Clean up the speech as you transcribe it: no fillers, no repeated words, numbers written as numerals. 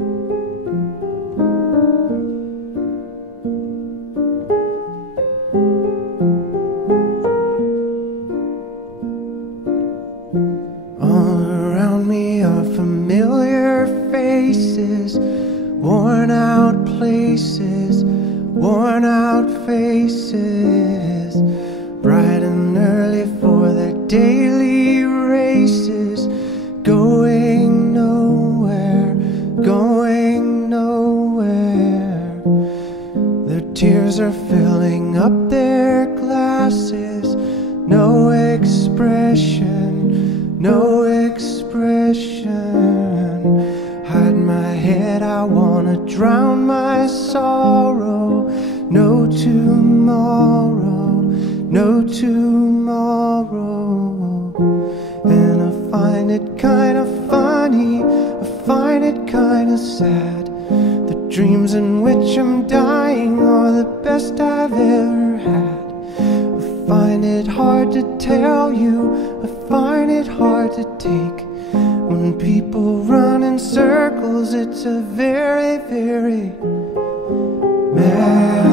All around me are familiar faces, worn out places, worn out faces, bright and early for their daily races, going nowhere, going nowhere. Their tears are filling up their glasses, no expression, no expression. Hide my head, I wanna drown my sorrow. No tomorrow, no tomorrow. And I find it kinda funny, I find it kinda sad. The dreams in which I'm dying are the best I've ever had. I find it hard to tell you, I find it hard to take. When people run in circles, it's a very, very mad